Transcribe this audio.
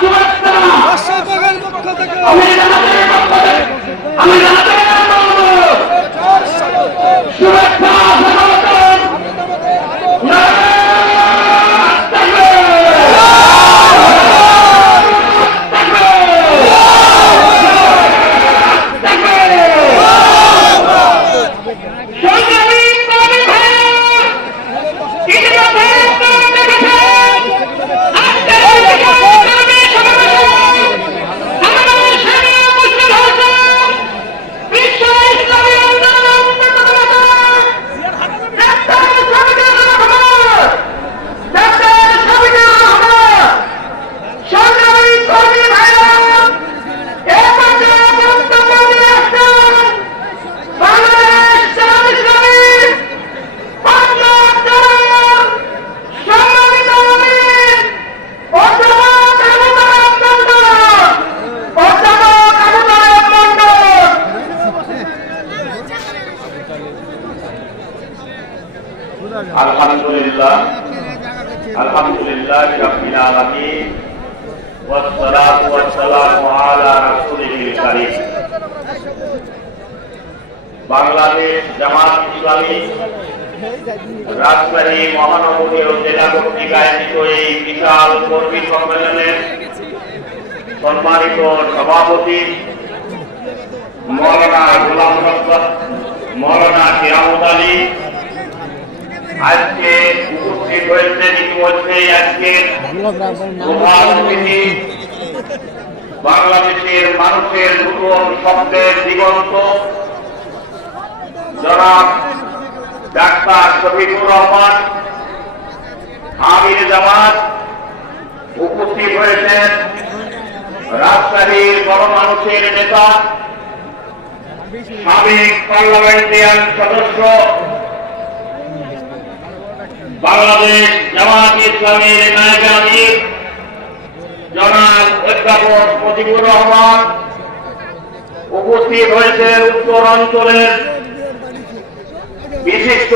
শুভেচ্ছা রাষ্ট্রপতির পক্ষ থেকে শুভেচ্ছা আলহামদুলিল্লাহ রাব্বিল আলামিন ওয়াসসালাতু ওয়াসসালামু আলা রাসূলিল কারীম। বাংলাদেশ জামাত ইসলামী রাজশাহী মহানগরী ও জেলা কর্তৃক আয়োজিত এই বিশাল কর্মী সম্মেলনের সম্মানিত সভাপতি মৌলানা গোলাম রব্বাত মৌলানা কিরামত আলী আজকে উপস্থিত হয়েছেন। ইতিমধ্যে আজকে প্রধান অতিথি বাংলাদেশের মানুষের নতুন শব্দের দিগন্ত জনাব ডাক্তার শফিকুর রহমান আমির জামাত উপস্থিত হয়েছেন। রাজশাহীর গণমানুষের নেতা সাবেক পার্লামেন্টারিয়ান সদস্য বাংলাদেশ জামাত ইসলামীর নায়েব আমির জনাব অধ্যাপক মুজিবুর রহমান উপস্থিত হয়েছেন। উত্তর অঞ্চলের বিশিষ্ট